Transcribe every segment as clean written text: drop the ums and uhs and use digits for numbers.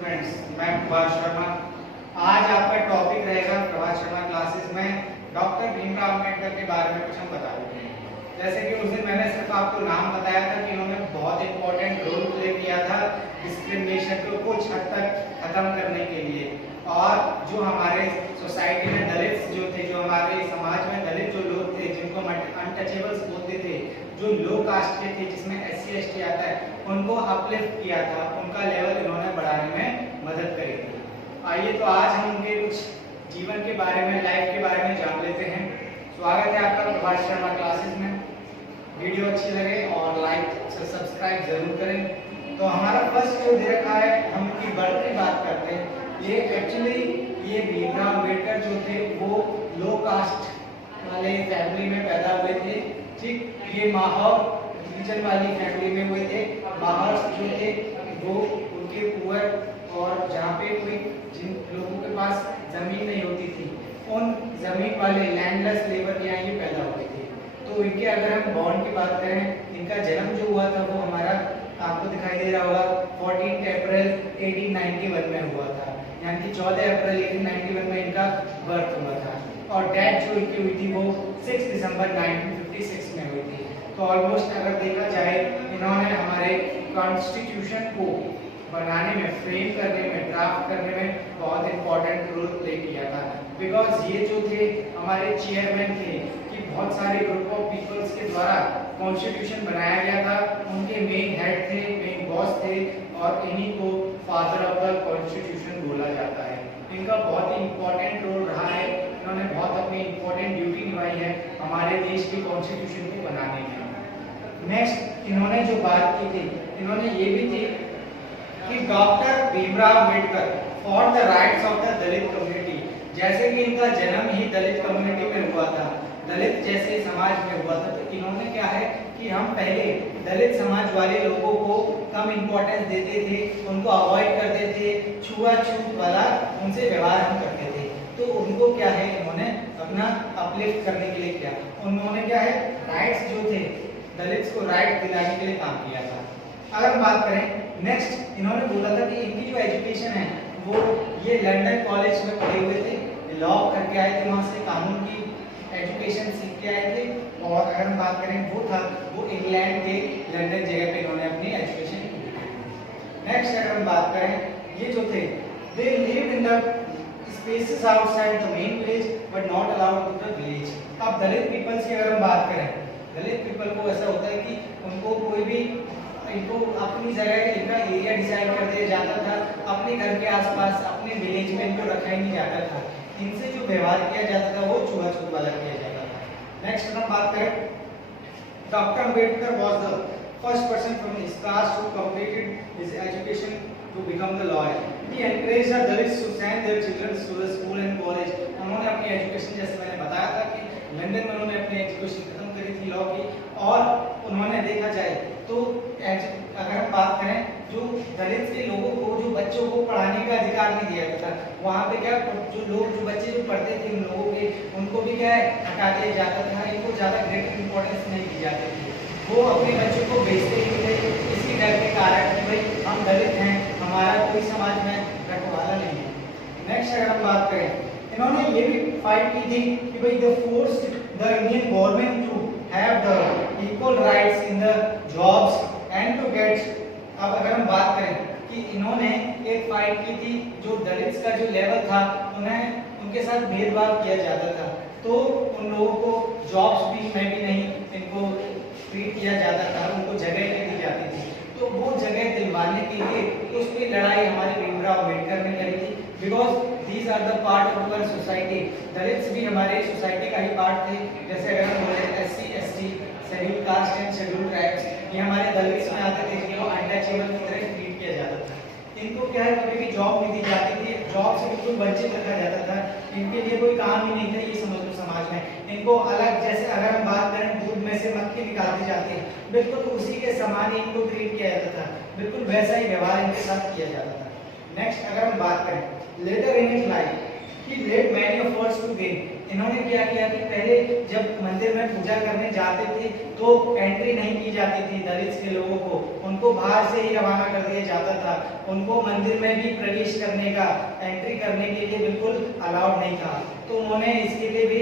Students, मैं प्रभाष शर्मा। आज आपका टॉपिक रहेगा प्रभाष शर्मा क्लासेस में डॉक्टर भीमराव अम्बेडकर के बारे में कुछ हम बता देते हैं। जैसे कि उस दिन मैंने सिर्फ आपको नाम बताया था कि उन्होंने बहुत इंपॉर्टेंट रोल प्ले किया था डिस्क्रिमिनेशन को कुछ हद तक खत्म करने के लिए, और जो हमारे सोसाइटी में दलित जो थे, जो हमारे समाज में दलित जो लोग थे जिनको अनटचेबल्स बोलते थे, जो लो कास्ट के थे जिसमें SC ST आता है, उनको अपलिफ्ट किया था, उनका लेवल इन्होंने बढ़ाने में मदद करी थी। आइए तो आज हम उनके कुछ जीवन के बारे में, लाइफ के बारे में जान लेते हैं। स्वागत है आपका प्रभाष शर्मा क्लासेस में। वीडियो अच्छी लगे और लाइक सब्सक्राइब जरूर करें। तो हमारा फर्स्ट जो दे रखा है, हम उनकी बर्थ की बात करते हैं। ये एक्चुअली ये भीमराव अम्बेडकर जो थे वो लो कास्ट वाले फैमिली में पैदा हुए थे। ठीक, ये माहौर रिलीजन वाली फैमिली में हुए थे। माहौर जो थे वो उनके पुअर, और जहाँ पे कोई जिन लोगों के पास जमीन नहीं होती थी, उन जमीन वाले लैंडलेस लेबर यहाँ ये पैदा हुए थे। तो इनके अगर हम बॉर्न की बात करें, इनका जन्म जो हुआ था वो हमारा आपको दिखाई दे रहा होगा 14 अप्रैल 1891 में हुआ था, यानी कि 14 अप्रैल 1891 में इनका बर्थ हुआ था। और डेथ जो इनकी हुई थी वो 6 दिसंबर 1956 में हुई थी। तो ऑलमोस्ट अगर देखा जाए, इन्होंने हमारे कॉन्स्टिट्यूशन को बनाने में, फ्रेम करने में, ड्राफ्ट करने में बहुत इंपॉर्टेंट रोल प्ले किया था। बिकॉज ये जो थे हमारे चेयरमैन थे कि बहुत सारे ग्रुप ऑफ पीपल्स के द्वारा कॉन्स्टिट्यूशन बनाया गया था। उनके मेन हेड थे, मेन बॉस थे, और इन्हीं को फादर ऑफ द कॉन्स्टिट्यूशन बोला जाता है। इनका बहुत ही इंपॉर्टेंट रोल रहा है। इन्होंने बहुत अपनी इंपॉर्टेंट ड्यूटी निभाई है हमारे देश के कॉन्स्टिट्यूशन को बनाने में। नेक्स्ट इन्होंने जो बात की थी, इन्होंने ये भी थी कि doctor Bhimrao Ambedkar for the rights of the Dalit community. जैसे कि इनका जन्म ही दलित कम्युनिटी में हुआ था, दलित जैसे समाज में हुआ था, तो इन्होंने क्या है कि हम पहले दलित समाज वाले लोगों को कम इंपॉर्टेंस देते थे, उनको अवॉइड करते थे, छुआछूत वाला उनसे व्यवहार हम करते थे। तो उनको क्या है, इन्होंने अपना अपलिफ्ट करने के लिए किया। उन्होंने क्या है, राइट्स जो थे, दलित को राइट दिलाने के लिए काम किया था। अगर हम बात करें नेक्स्ट, इन्होंने बोला था कि इनकी जो एजुकेशन है वो ये लंदन कॉलेज में पढ़े हुए थे, लॉ करके आए थे, वहाँ से कानून की एजुकेशन सीख के आए थे। और अगर हम बात करें वो इंग्लैंड के लंदन जगह पे इन्होंने अपनी एजुकेशन की। नेक्स्ट अगर हम बात करें, ये जो थे they lived in the spaces outside the main village but not allowed to the village. अब दलित पीपल्स की अगर हम बात करें, दलित पीपल को ऐसा होता है कि उनको कोई भी, इनको अपनी जगह का एरिया डिसाइड कर दिया जाता था, अपने घर के आसपास, अपने विलेज में इनको रखा ही नहीं जाता था। इनसे जो व्यवहार किया जाता था वो छुआछूत वाला किया जाता था। नेक्स्ट हम बात करें, doctor Ambedkar was the first person from his caste who completed his education to become the lawyer. He encouraged the Dalits to send their children to the school and college. उन्होंने अपनी एजुकेशन, जैसे मैंने बताया था कि लंदन में उन्होंने अपनी एजुकेशन खत्म करी थी लॉ की, और उन्होंने देखा जाए तो अगर हम बात करें, जो दलित के लोगों को, जो बच्चों को पढ़ाने का अधिकार नहीं दिया जाता था, वहाँ पे क्या जो बच्चे जो पढ़ते थे उन लोगों के, उनको भी क्या है हटा दिया जाता था। इनको ज़्यादा ग्रेट इंपॉर्टेंस नहीं दी जाती थी। वो अपने बच्चों को भेजते ही थे इसी डर के कारण कि भाई हम दलित हैं, हमारा कोई समाज में रखवाला नहीं है। नेक्स्ट अगर हम बात करें, इन्होंने ये भी फाइट की थी कि भाई the force the Indian government to have the equal rights in the jobs and to get. अब अगर हम बात करें कि इन्होंने एक फाइट की थी, जो दलित का जो लेवल था, उन्हें उनके साथ भेदभाव किया जाता था, तो उन लोगों को जॉब्स में भी नहीं इनको ट्रीट किया जाता था, उनको जगह नहीं दी जाती थी। तो वो जगह दिलवाने के लिए उस पर लड़ाई हमारे भीमराव अम्बेडकर ने करी थी। Because these are the part of our society. Dalit भी हमारे सोसाइटी का ही पार्ट थे। जैसे अगर हम बोले SC ST, schedule caste and schedule tribes, ये हमारे दलित में आते थे, जिनको अनटचेबल की तरह ट्रीट किया जाता था। इनको क्या है, कभी भी जॉब नहीं दी जाती थी, जॉब से बिल्कुल वंचित रखा जाता था। इनके लिए कोई काम ही नहीं था, ये समझ लो समाज में। इनको अलग, जैसे अगर हम बात करें दूध में से मक्खी निकाल दी जाती है, बिल्कुल उसी के समान ही इनको ट्रीट किया जाता था, बिल्कुल वैसा ही व्यवहार इनके साथ किया जाता था। नेक्स्ट अगर हम बात करें later in his life, He led many efforts to gain. इन्होंने क्या किया कि पहले जब मंदिर में पूजा करने जाते थे तो एंट्री नहीं की जाती थी दलित के लोगों को, उनको बाहर से ही रवाना कर दिया जाता था, उनको मंदिर में भी प्रवेश करने का, एंट्री करने के लिए बिल्कुल अलाउड नहीं था। तो उन्होंने इसके लिए भी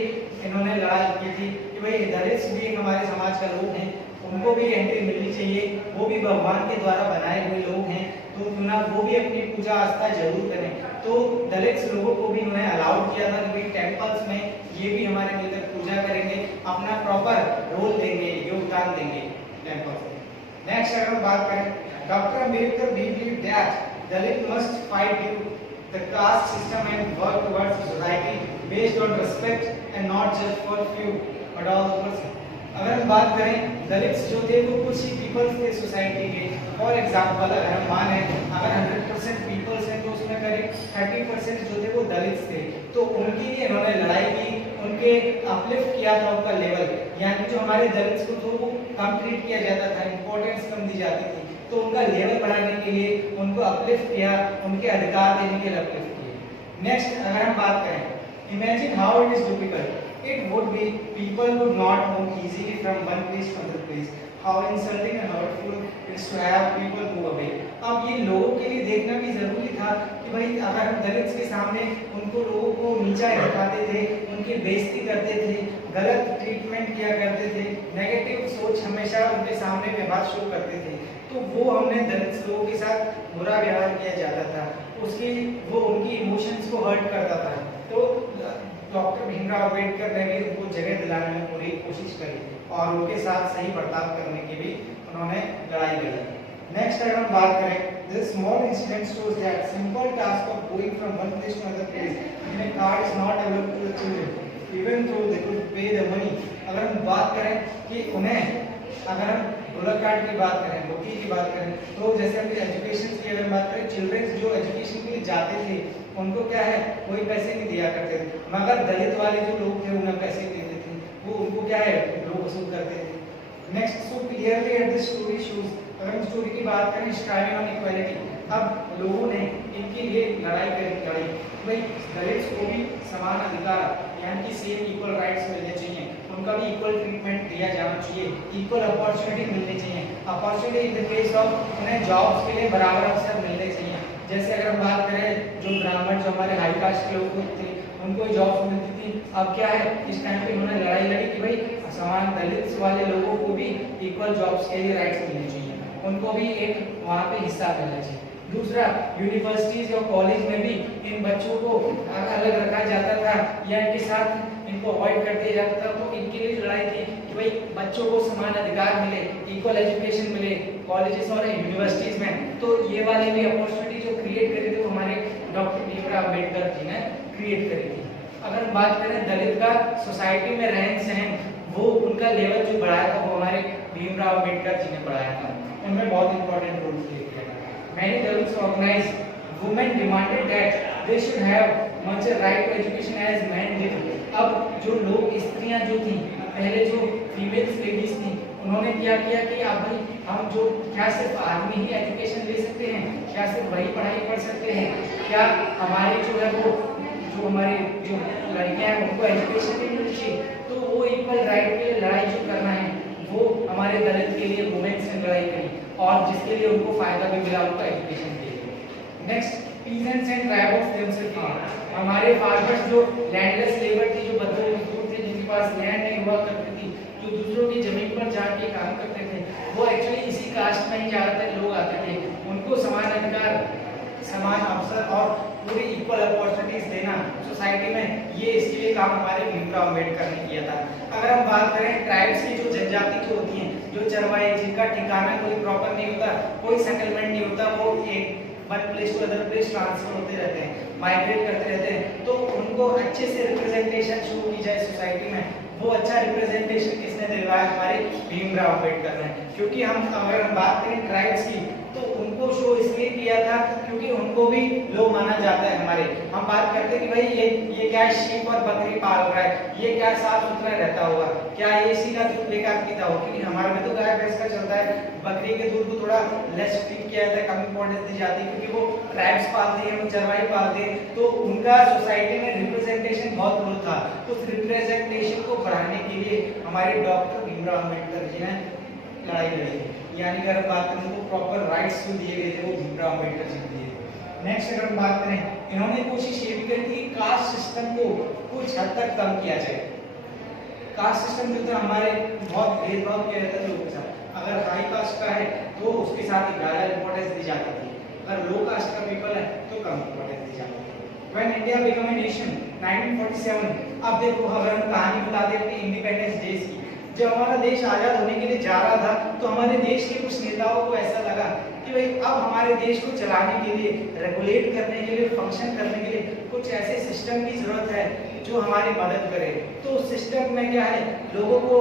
इन्होंने लड़ाई की थी कि भाई दलित भी एक हमारे समाज का लोग हैं, उनको भी एंट्री मिलनी चाहिए, वो भी भगवान के द्वारा बनाए हुए लोग हैं, तो क्यों ना वो भी अपनी पूजा आस्था जरूर करें। तो दलित लोगों को भी उन्होंने अलाउड किया था कि भाई टेम्पल्स में ये भी हमारे मिलकर पूजा करेंगे, अपना प्रॉपर रोल देंगे, योगदान देंगे टेम्पल्स में। नेक्स्ट अगर हम बात करें, doctor Ambedkar believe that Dalit must fight due the caste system and work towards society based on respect and not just for few but all the person. अगर हम बात करें दलित जो थे वो कुछ ही पीपल्स थे सोसाइटी के। फॉर एग्जांपल अगर हम माने अगर 100% पीपल्स हैं तो उसमें करीब 30% जो थे वो दलित थे, तो उनके लिए इन्होंने लड़ाई की, उनके अपलिफ्ट किया था उनका लेवल, यानी जो हमारे दलित को तो वो कम ट्रीट किया जाता था, इंपॉर्टेंस कम दी जाती थी, तो उनका लेवल बढ़ाने के लिए उनको अपलिफ्ट किया, उनके अधिकार देने के लिए अपलिफ्ट किए। नेक्स्ट अगर हम बात करें, imagine how it is difficult it would be people would not move easily from one place to another place, how insulting and hurtful it is to have people move away। अब ये लोगों के लिए देखना भी जरूरी था कि भाई अगर हम दलित के सामने उनको लोगों को नीचा दिखाते थे, उनकी बेइज्जती करते थे, गलत ट्रीटमेंट किया करते थे, नेगेटिव सोच हमेशा उनके सामने व्यवहार शो करते थे, तो वो हमने दलित लोगों के साथ बुरा व्यवहार किया जाता था, उसकी वो उनकी इमोशंस को हर्ट करता था। तो डॉक्टर भीमराव अंबेडकर ने भी उनको जगह दिलाने में पूरी कोशिश करी और उनके साथ सही बर्ताव करने की भी उन्होंने लड़ाई लड़ी। नेक्स्ट अगर हम बात करें, this small incident shows that simple task of going from one place to another place in a car is not available to the children even though they could pay the money. अगर हम बात करें कि उन्हें अगर हम roller cart की बात करें, रोटी की बात करें, तो जैसे हम एजुकेशन की अगर बात करें, चिल्ड्रंस जो एजुकेशन के लिए जाते थे उनको क्या है कोई पैसे नहीं दिया करते थे, मगर दलित वाले जो लोग थे उन्हें पैसे देते थे, वो उनको क्या है लोग वसूल करते थे। Next so clearly at the story shows, अगर हम स्टोरी की बात करें स्ट्राइविंग ऑन इक्वालिटी, अब लोगों ने इनके लिए लड़ाई करी भाई दलित को भी समान अधिकार यानी कि सेम इक्वल राइट्स मिलने चाहिए, उनका भी इक्वल ट्रीटमेंट दिया जाना चाहिए, इक्वल अपॉर्चुनिटी मिलनी चाहिए, opportunity in the case of उन्हें जॉब्स के लिए बराबर अवसर मिलने चाहिए। जैसे अगर हम बात करें जो ब्राह्मण जो हमारे हाई कास्ट के लोग थे उनको जॉब्स मिलती थी, अब क्या है इस टाइम पे उन्होंने लड़ाई लड़ी कि भाई समान दलित वाले लोगों को भी इक्वल जॉब्स के लिए राइट्स मिलने चाहिए, उनको भी एक वहाँ पे हिस्सा मिलना चाहिए। दूसरा, यूनिवर्सिटीज और कॉलेज में भी इन बच्चों को अलग रखा जाता था या इनके साथ इनको अवॉइड कर दिया जाता था, तो इनके लिए लड़ाई थी कि भाई बच्चों को समान अधिकार मिले, इक्वल एजुकेशन मिले कॉलेजेस और यूनिवर्सिटीज में। तो ये वाले भी अपॉर्चुनिटी जो क्रिएट करी थी वो हमारे डॉक्टर भीमराव अम्बेडकर जी ने क्रिएट करी थी। अगर हम बात करें दलित का सोसाइटी में रहन सहन, वो उनका लेवल जो बढ़ाया था वो हमारे भीमराव अम्बेडकर जी ने बढ़ाया था, उनमें बहुत इंपॉर्टेंट रोल प्ले किया था। Many Dalits organized, women demanded that they should have much a right to education as men did। अब जो लोग स्त्रियां जो थी पहले जो फीमेल्स लेडीज थी उन्होंने क्या किया कि अब भाई हम जो क्या सिर्फ आदमी ही एजुकेशन ले सकते हैं, क्या सिर्फ वही पढ़ाई पढ़ सकते हैं, क्या हमारे जो है वो जो हमारे जो लड़कियां हैं उनको एजुकेशन भी मिलनी चाहिए। तो वो इक्वल राइट के लिए लड़ाई जो करना है वो हमारे दलित के लिए वुमेन्स ने लड़ाई करी और जिसके लिए उनको फायदा भी मिला उनका एजुकेशन के लिए। Next, peasants and tribes themselves, हमारे फार्मर्स जो लैंडलेस लेबर थी, जो बदरू मजदूर थे जिनके पास लैंड नहीं हुआ करती थी, जो दूसरों की जमीन पर जाके काम करते थे, वो एक्चुअली इसी कास्ट में ही ज्यादातर लोग आते थे, उनको समान अधिकार, समान अवसर और पूरी इक्वल अपॉर्चुनिटीज देना सोसाइटी में, ये इसके लिए काम हमारे भीमराव अम्बेडकर ने किया था। अगर हम बात करें ट्राइब्स की जो जनजाति जो होती हैं, जो चरवाहे जिनका ठिकाना कोई प्रॉपर नहीं होता, कोई सेटलमेंट नहीं होता, वो एक one place to other place transfer होते रहते हैं, माइग्रेट करते रहते हैं, तो उनको अच्छे से रिप्रेजेंटेशन शुरू की जाए सोसाइटी में। वो अच्छा रिप्रेजेंटेशन किसने दिलवाया? हमारे भीमराव अम्बेडकर ने। क्योंकि हम अगर हम बात करें ट्राइब्स की तो उनको शो इसलिए किया था कि क्योंकि उनको भी लो माना जाता है। हमारे हम बात करते हैं कि भाई ये क्या शीप और बकरी पाल रहा है, ये क्या साफ सुथरा रहता होगा, क्या ये इसी का दूध लेकर पीता हो, क्योंकि हमारे में तो गाय भैंस का चलता है। बकरी के दूध को थोड़ा लेस ट्रीट किया जाता है, कम इंपॉर्टेंस दी जाती है, क्योंकि वो ट्राइब्स पालते हैं, वो चरवाही पालते हैं, तो उनका सोसाइटी में रिप्रेजेंटेशन बहुत लो था। उस रिप्रेजेंटेशन को बढ़ाने के लिए हमारे डॉक्टर भीमराव अम्बेडकर जी ने लड़ाई लड़ी, यानी अगर हम बात करें तो प्रॉपर राइट्स जो दिए गए थे वो भीमराव अम्बेडकर जी को दिए। नेक्स्ट अगर हम बात करें, इन्होंने कोशिश ये भी करी थी कि कास्ट सिस्टम को कुछ हद तक कम किया जाए। कास्ट सिस्टम जो था हमारे बहुत भेदभाव किया जाता था लोगों के साथ, अगर हाई कास्ट का है तो उसके साथ ज्यादा इंपॉर्टेंस दी जाती थी, अगर लो कास्ट का पीपल है तो कम इंपॉर्टेंस दी जाती थी। When India became a nation 1947, अब देखो अगर हम कहानी बता दें अपनी इंडिपेंडेंस डे की, जब हमारा देश आजाद होने के लिए जा रहा था तो हमारे देश के कुछ नेताओं को ऐसा लगा कि भाई अब हमारे देश को चलाने के लिए, रेगुलेट करने के लिए, फंक्शन करने के लिए कुछ ऐसे सिस्टम की जरूरत है जो हमारी मदद करे। तो उस सिस्टम में क्या है, लोगों को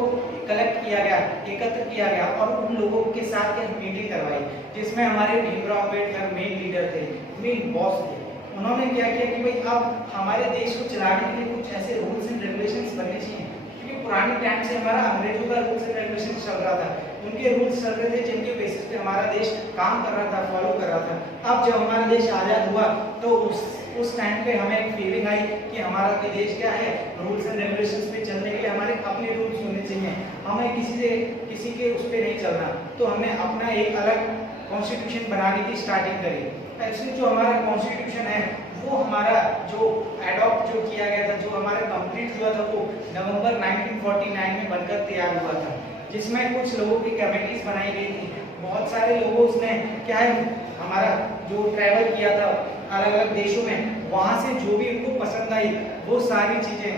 कलेक्ट किया गया, एकत्र किया गया और उन लोगों के साथ मीटिंग करवाई, जिसमें हमारे भीमराव अम्बेडकर मेन लीडर थे, मेन बॉस थे। उन्होंने क्या किया कि भाई अब हमारे देश को चलाने के लिए कुछ ऐसे रूल्स एंड रेगुलेशंस बनने चाहिए, क्योंकि पुराने टाइम से हमारा अंग्रेजों का रूल्स एंड रेगुलेशन चल रहा था, उनके रूल्स चल रहे थे जिनके बेसिस पे हमारा देश काम कर रहा था, फॉलो कर रहा था। अब जब हमारा देश आजाद हुआ तो उस टाइम पे हमें एक फीलिंग आई कि हमारा भी देश क्या है, रूल्स एंड रेगुलेशंस पे चलने के लिए हमारे अपने रूल्स होने चाहिए, हमें किसी के उस पे नहीं चलना। तो हमने अपना एक अलग कॉन्स्टिट्यूशन बनाने की स्टार्टिंग करी। ऐसे जो हमारा कॉन्स्टिट्यूशन है वो हमारा जो एडॉप्ट जो किया गया था, जो हमारा कंप्लीट हुआ था, वो नवंबर 1949 में बनकर तैयार हुआ था, जिसमें कुछ लोगों की कमेटीज बनाई गई थी। बहुत सारे लोगों उसने क्या है, हमारा जो ट्रैवल किया था अलग अलग देशों में, वहां से जो भी उनको पसंद आई वो सारी चीजें,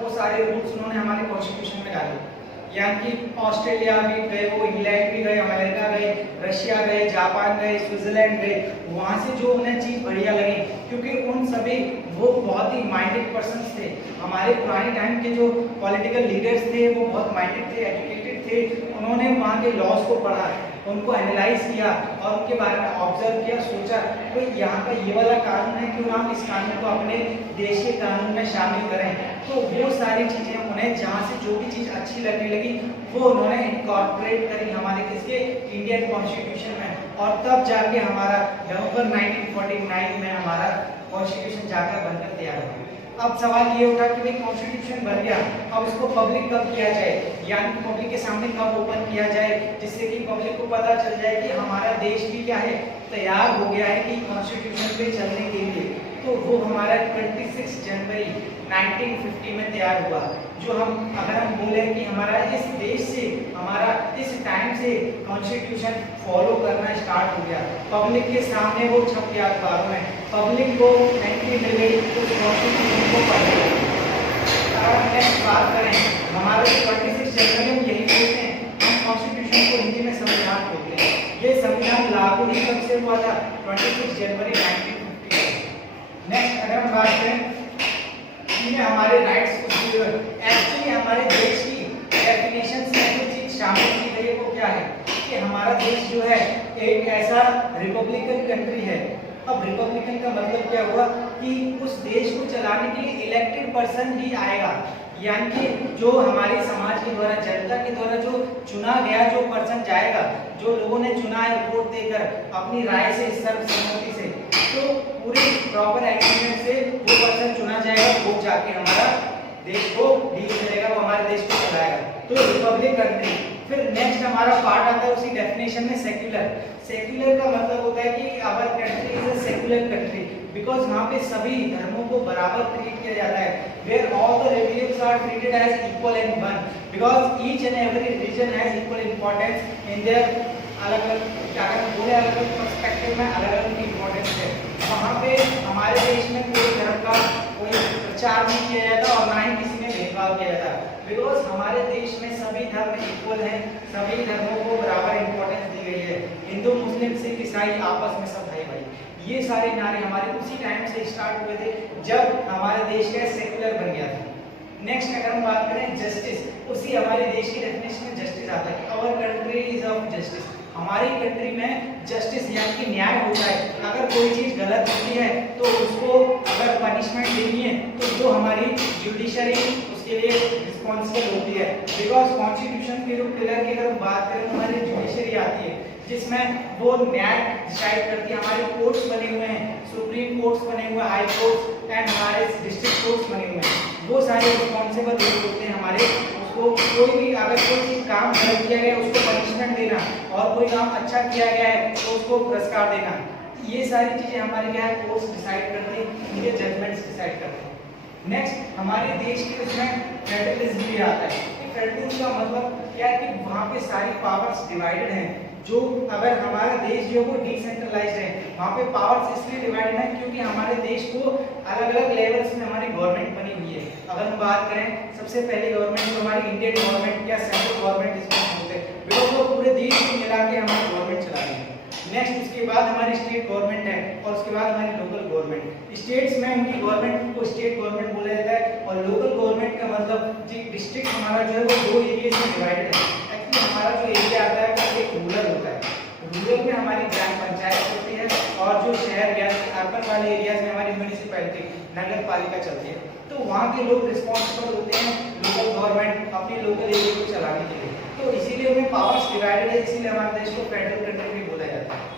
वो सारे रूल्स उन्होंने हमारे कॉन्स्टिट्यूशन में डाले। यानी कि ऑस्ट्रेलिया भी गए, वो इंग्लैंड भी गए, अमेरिका गए, रशिया गए, जापान गए, स्विट्जरलैंड गए, वहाँ से जो उन्हें चीज़ बढ़िया लगी, क्योंकि उन सभी वो बहुत ही माइंडेड पर्सन्स थे। हमारे पुराने टाइम के जो पॉलिटिकल लीडर्स थे वो बहुत माइंडेड थे, एजुकेटेड थे। उन्होंने वहाँ के लॉज को पढ़ा, उनको एनालाइज किया और उनके बारे में ऑब्जर्व किया, सोचा तो यहाँ का ये वाला कानून है, क्यों हम इस कानून को अपने देश के कानून में शामिल करें। तो वो सारी चीजें उन्हें जहाँ से जो भी चीज अच्छी लगने लगी वो उन्होंने इनकॉर्पोरेट करी हमारे किसके, इंडियन कॉन्स्टिट्यूशन में, और तब जाके हमारा नवंबर 1949 में हमारा कॉन्स्टिट्यूशन जाकर बनकर तैयार हुआ। अब सवाल ये उठा कि भाई कॉन्स्टिट्यूशन बन गया, अब इसको पब्लिक कब किया जाए, यानी कि पब्लिक के सामने कब ओपन किया जाए, जिससे कि पब्लिक को पता चल जाए कि हमारा देश भी क्या है, तैयार हो गया है कि कॉन्स्टिट्यूशन पे चलने के लिए। तो वो हमारा 26 जनवरी 1950 में तैयार हुआ। जो अगर हम बोले कि हमारा इस देश से, हमारा इस टाइम से कॉन्स्टिट्यूशन फॉलो करना स्टार्ट हो गया, पब्लिक के सामने वो छप गया अखबारों में, पब्लिक को एंट्री मिल गई उस कॉन्स्टिट्यूशन को पढ़ने। अगर हम नेक्स्ट बात करें, हमारे 26 जनवरी में यही बोलते हैं, हम कॉन्स्टिट्यूशन को हिंदी में संविधान बोलते हैं। ये संविधान लागू ही कब से हुआ था, 26 जनवरी 1950। नेक्स्ट अगर हम बात करें इसमें हमारे राइट्स को एक्चुअली हमारे देश की डेफिनेशन से जो चीज शामिल की गई है वो क्या है कि हमारा देश जो है एक ऐसा रिपब्लिकन कंट्री है। अब रिपब्लिकन का मतलब क्या हुआ कि उस देश को चलाने के लिए इलेक्टेड पर्सन ही आएगा, यानी कि जो हमारे समाज के द्वारा, जनता के द्वारा जो चुना गया जो पर्सन जाएगा, जो लोगों ने चुना है वोट देकर अपनी राय से, सर्वसम्मति से, तो पूरे प्रॉपर एग्रीमेंट से वो पर्सन चुना जाएगा, वो जाके हमारा देश को डील करेगा, वो हमारे देश को चलाएगा। तो रिपब्लिक कंट्री। फिर नेक्स्ट हमारा पार्ट आता है उसी डेफिनेशन में सेक्युलर। सेक्युलर का मतलब होता है कि our country is a secular country because वहाँ पे सभी धर्मों को बराबर ट्रीट किया जाता है, where all the religions are treated as equal and one, because each and every religion has equal importance in their अलग अलग, अगर हम बोले अलग अलग पर्सपेक्टिव में अलग अलग इंपॉर्टेंस है। वहाँ पे हमारे देश में कोई धर्म का कोई प्रचार नहीं किया जाता और ना ही किसी में भेदभाव किया जाता, बिकॉज हमारे देश में सभी धर्म इक्वल हैं, सभी धर्मों को बराबर इंपॉर्टेंस दी गई है। हिंदू, मुस्लिम, सिख, ईसाई आपस में सब भाई भाई। ये सारे नारे हमारे उसी टाइम से स्टार्ट हुए थे जब हमारे देश का सेक्युलर बन गया था। नेक्स्ट अगर हम बात करें जस्टिस, उसी हमारे देश की डेफिनेशन में जस्टिस आता है। Our country is of justice, हमारी कंट्री में जस्टिस यानी कि न्याय होता है। अगर कोई चीज गलत होती है तो उसको अगर पनिशमेंट देनी है तो वो हमारी जुडिशरी उसके लिए रिस्पॉन्सिबल होती है। बिकॉज कॉन्स्टिट्यूशन के जो पिलर की अगर बात करें तो हमारी जुडिशरी आती है जिसमें वो न्याय डिसाइड करती है। हमारे कोर्ट्स बने हुए हैं, सुप्रीम कोर्ट्स बने हुए हैं, हाई कोर्ट्स एंड हमारे डिस्ट्रिक्ट कोर्ट्स बने हुए हैं। वो सारे रिस्पॉन्सिबल लोग होते हैं हमारे। उसको कोई भी अगर कोई चीज काम गलत किया गया उसको पनिशमेंट देना और कोई काम अच्छा किया गया है तो उसको पुरस्कार देना, ये सारी चीजें हमारे क्या है कोर्ट्स डिसाइड करते हैं, इनके जजमेंट्स डिसाइड करते हैं। नेक्स्ट हमारे देश के उसमें फेडरलिज्म भी आता है। फेडरलिज्म का मतलब क्या है कि वहाँ पे सारी पावर्स डिवाइडेड हैं। जो अगर हमारा देश जो है वो डिसेंट्रलाइज्ड है, वहाँ पे पावर्स इसलिए डिवाइडेड है क्योंकि हमारे देश को अलग अलग लेवल्स में हमारी गवर्नमेंट बनी हुई है। अगर हम बात करें सबसे पहले गवर्नमेंट तो हमारी इंडियन गवर्नमेंट या सेंट्रल गवर्नमेंट जिसमें होते हैं, बिकॉज वो पूरे देश को मिला के हमारी गवर्नमेंट चला रही है। नेक्स्ट उसके बाद हमारी स्टेट गवर्नमेंट है और उसके बाद हमारी लोकल गवर्नमेंट। स्टेट्स में उनकी गवर्नमेंट को स्टेट गवर्नमेंट बोला जाता है और लोकल गवर्नमेंट का मतलब जी डिस्ट्रिक्ट हमारा जो है वो दो एरियाज में डिवाइडेड है। एक्चुअली हमारा जो एरिया आता है वो एक रूरल होता है। रूरल में हमारी ग्राम पंचायत होती है और जो शहर या अर्बन वाले एरियाज में हमारी म्युनिसिपैलिटी नगर पालिका चलती है। तो वहाँ के लोग रिस्पॉन्सिबल होते हैं लोकल गवर्नमेंट अपने लोकल एरिया को चलाने के लिए। तो इसीलिए उनमें पावर्स डिवाइडेड है, इसीलिए हमारे देश को फेडरल कंट्री भी बोला जाता है।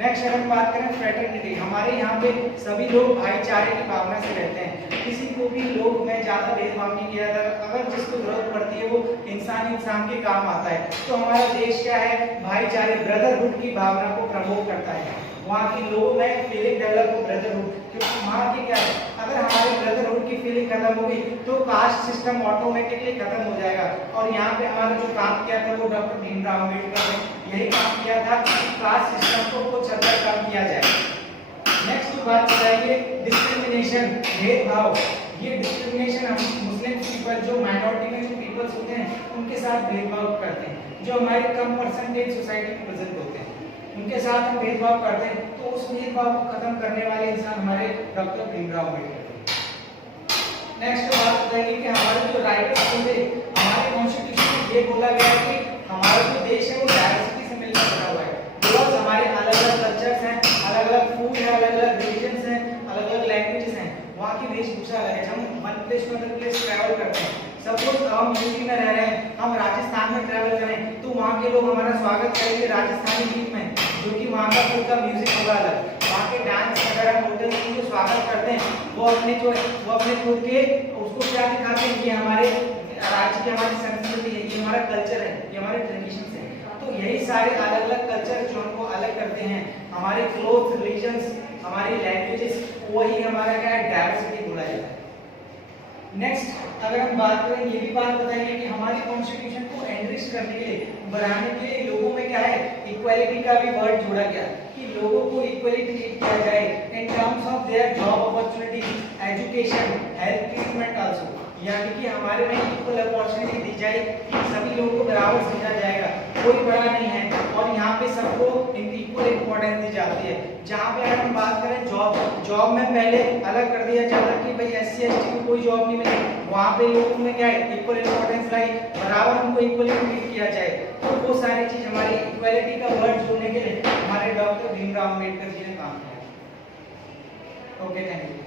नेक्स्ट अगर हम बात करें फ्रेटर्निटी, हमारे यहाँ पे सभी लोग भाईचारे की भावना से रहते हैं। किसी को भी लोग में ज्यादा भेदभाव नहीं किया जाता। अगर जिसको जरूरत पड़ती है वो इंसान के काम आता है। तो हमारा देश क्या है भाईचारे ब्रदरहुड की भावना को प्रमोट करता है। वहाँ के लोगों में फीलिंग डेवलप हो ब्रदरहुड, क्योंकि वहाँ की क्या है अगर हमारे ब्रदरहुड की फीलिंग खत्म हो गई तो कास्ट सिस्टम ऑटोमेटिकली खत्म हो जाएगा। और यहाँ पे हमारा जो काम किया था वो डॉक्टर भीमराव अम्बेडकर ने यही काम किया था कि कास्ट सिस्टम को कुछ हद तक कम किया जाए। नेक्स्ट बात बताइए डिस्क्रिमिनेशन, भेदभाव। ये डिस्क्रिमिनेशन हम मुस्लिम पीपल जो माइनॉरिटी में जो पीपल्स होते हैं उनके साथ भेदभाव करते हैं। जो हमारे कम परसेंटेज सोसाइटी में प्रेजेंट होते हैं उनके साथ हम भेदभाव करते हैं। तो उस भेदभाव को खत्म करने वाले इंसान हमारे डॉक्टर भीमराव अम्बेडकर। नेक्स्ट बात बताइए कि हमारे जो राइट्स थे हमारे कॉन्स्टिट्यूशन में ये बोला गया है कि हमारा जो देश है वो डाइवर्सिटी से मिलकर बना हुआ है। बिकॉज हमारे अलग अलग कल्चर्स हैं, अलग अलग फूड है, अलग अलग रिलीजन्स हैं, अलग अलग लैंग्वेजेस हैं, वहाँ की वेशभूषा अलग है। जब हम one place to other place travel करते हैं, सपोज हम यूपी में रह रहे हैं, हम राजस्थान में ट्रैवल करें तो वहाँ के लोग हमारा स्वागत करेंगे राजस्थानी गीत में, जो कि वहाँ का खुद का म्यूजिक होगा अलग, वहाँ के डांस वगैरह होते हैं उनको स्वागत करते हैं। वो अपने खुद के उसको क्या दिखाते हैं कि हमारे राज्य की हमारी संस्कृति है, ये हमारा कल्चर है, ये हमारे ट्रेडिशन है। तो यही सारे अलग अलग कल्चर जो हमको अलग करते हैं, हमारे क्लोथ, रिलीजन्स, हमारी लैंग्वेजेस, वही हमारा क्या है डाइवर्सिटी बोला जाता है। नेक्स्ट अगर हम बात करें ये भी बात बताइए कि हमारे कॉन्स्टिट्यूशन को एनरिच करने के लिए बढ़ाने के लिए लोगों में क्या है इक्वालिटी का भी वर्ड जोड़ा गया कि लोगों को इक्वलिटी ट्रीट किया जाए in terms of their job opportunity, education, health treatment also, यानी कि हमारे में इक्वल अपॉर्चुनिटी दी जाए कि सभी लोगों को बराबर समझा जाएगा, कोई बड़ा नहीं है और यहाँ पे सबको इक्वल इंपॉर्टेंस दी जाती है। जहाँ पे अगर हम बात करें जॉब में पहले अलग कर दिया जाता कि भाई SC ST को कोई जॉब नहीं मिलेगी, वहाँ पे लोगों में क्या है इक्वल इंपॉर्टेंस लाई, बराबर हमको इक्वली ट्रीट किया जाए। तो वो सारी चीज हमारी इक्वालिटी का वर्ड जोड़ने के लिए हमारे डॉक्टर भीमराव अम्बेडकर जी ने काम किया। Okay, thank you.